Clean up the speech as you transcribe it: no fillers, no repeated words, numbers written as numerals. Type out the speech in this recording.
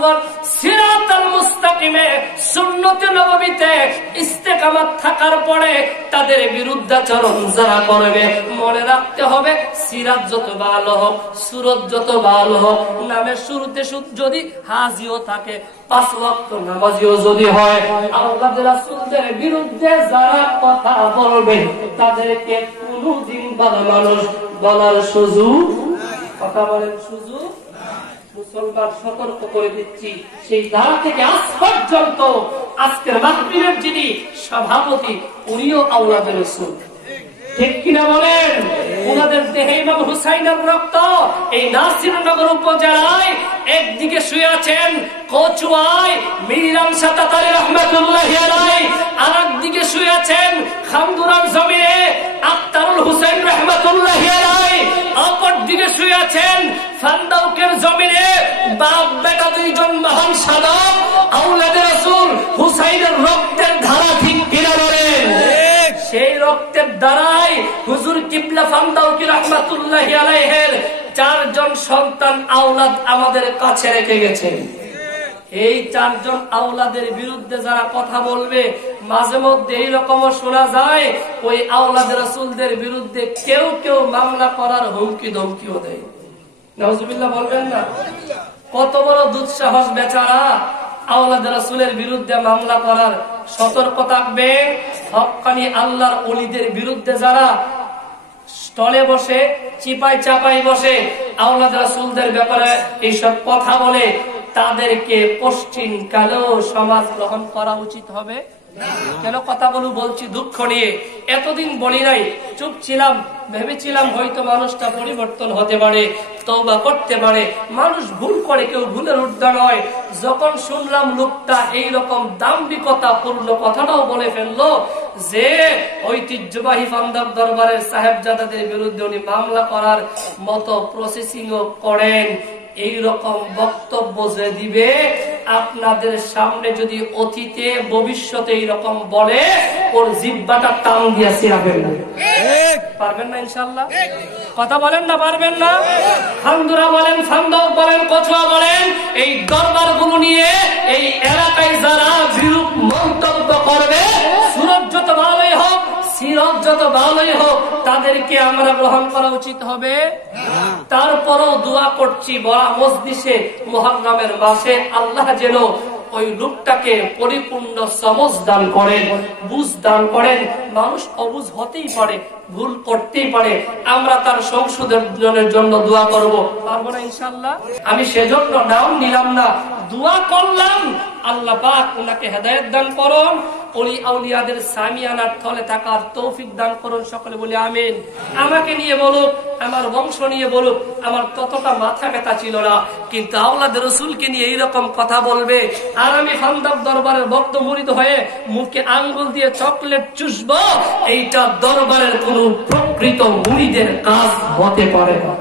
বন্ধুগণ, সিরাতাল মুস্তাকিমে সুন্নতে নববীতে ইস্তেকামাত থাকার পরে তাদের বিরুদ্ধাচরণ যারা করবে, মনে রাখতে হবে সিরাত যত ভালো হোক, সুরত যত ভালো হোক, নামের শুরুতে যদি হাজিও থাকে, 5 ওয়াক্ত নামাজিও যদি হয়, আল্লাহর রাসূলের বিরুদ্ধে যারা কথা বলবে তাদেরকে কোনদিন ভালো মানুষ বলার সুযোগ, কথা বলেন সুযোগ। মুসলমান সতর্ক করে দিচ্ছি, সেই ধারা থেকে আজ পর্যন্ত আজকের মাহফিলের যিনি সভাপতি, উনিও আওলাদের রাসূল, ঠিক কিনা বলেন? ওনাদের দেহে ইমাম হুসাইনের রক্ত। এই নাসিরনগর উপজেলায় একদিকে শুয়ে আছেন কচুয়ায় মিরাম সাতাতারি রহমাতুল্লাহি আলাইহি, আর একদিকে শুয়ে আছেন খামদুরার জমিনে আক্তারুল হুসাইন রহমাতুল্লাহি আলাইহি, অপর দিকে শুয়ে আছেন ফান্দাউকের জমিনে বাপ বেটা দুইজন মহান সাধক আওলাদের রাসূল হুসাইনের রক্তের ধারা, ঠিক কিনা বলেন? সেই রক্তের দ্বারাই হুজুর কিবলা ফান্দাউকি রহমাতুল্লাহি আলাইহির 4 জন সন্তান আওলাদ আমাদের কাছে রেখে গেছেন। এই 4 জন আওলাদের বিরুদ্ধে যারা কথা বলবে, মাঝে মধ্যে এইরকম শোনা যায় ওই আওলাদ রাসূলদের বিরুদ্ধে কেউ কেউ মামলা করার হুমকি ধমকিও দেয়। নাউজুবিল্লাহ বলবেন না? কত বড় দুঃসাহস বেচারা আওলাদ রাসূলের বিরুদ্ধে মামলা করার। সতর্ক থাকবেন, হক্কানি আল্লাহর ওলিদের বিরুদ্ধে যারা স্টলে বসে চিপাই চাপাই বসে আওলাদ রাসূলদের ব্যাপারে এইসব কথা বলে, তাদেরকে পশ্চিম কালেও সমাজ গ্রহণ করা উচিত হবে। কেন কথাগুলো বলছি দুঃখ নিয়ে, এতদিন বলি নাই, চুপ ছিলাম, ভেবেছিলাম হয়তো মানুষটা পরিবর্তন হতে পারে, তওবা করতে পারে। মানুষ ভুল করে, কেউ ভুলের ঊর্ধ্বে নয়। যখন শুনলাম লোকটা এইরকম দাম্ভিকতা পূর্ণ কথাটাও বলে ফেললো যে ঐতিহ্যবাহী ফান্দাব দরবারের সাহেবজাদাদের বিরুদ্ধে উনি মামলা করার মতো প্রসেসিংও করেন, এইরকম বক্তব্য যে দিবে, আপনাদের সামনে যদি অতীতে ভবিষ্যতে এইরকম বলে, ওর জিহ্বাটা টান দিয়া ছিঁড়াবেন না। পারবেন না ইনশাআল্লাহ? কথা বলেন না, পারবেন না? খান্দুরা বলেন, ফান্দাও বলেন, কচুয়া বলেন, এই দরবারগুলো নিয়ে এই এলাকায় যারা বিরূপ মন্তব্য করবে, সুরত যত ভালোই হোক, সিরত যত ভালোই হোক, তাদেরকে আমরা গ্রহণ করা উচিত হবে। তারপরও দোয়া করছি বড় মজলিসে মুহররমের মাসে আল্লাহ যেন ওই লোকটাকে পরিপূর্ণ সমঝ দান করেন, বুঝ দান করেন। মানুষ অবুঝ হতেই পারে, ভুল করতেই পারে, আমরা তার সংশোধনের জন্য দোয়া করব। পারবো না ইনশাআল্লাহ? আমি সেজন্য নাম নিলাম না, দোয়া করলাম আল্লাহ পাক ওনাকে হেদায়েত দান করুন, ওলি আউলিয়াদের সামিয়ানার তলে থাকার তৌফিক দান করুন। সকলে বলি আমিন। আমাকে নিয়ে বলুক, আমার বংশ নিয়ে বলুক, আমার ততটা মাথা ব্যথা ছিল না, কিন্তু আওলাদ রাসূলকে নিয়ে এইরকম কথা বলবে, আর আমি ফান্দাব দরবারের ভক্ত মুরিদ হয়ে মুখে আঙ্গুল দিয়ে চকলেট চুষবো, এইটা দরবারের কোন প্রকৃত মুরিদের কাজ হতে পারে না।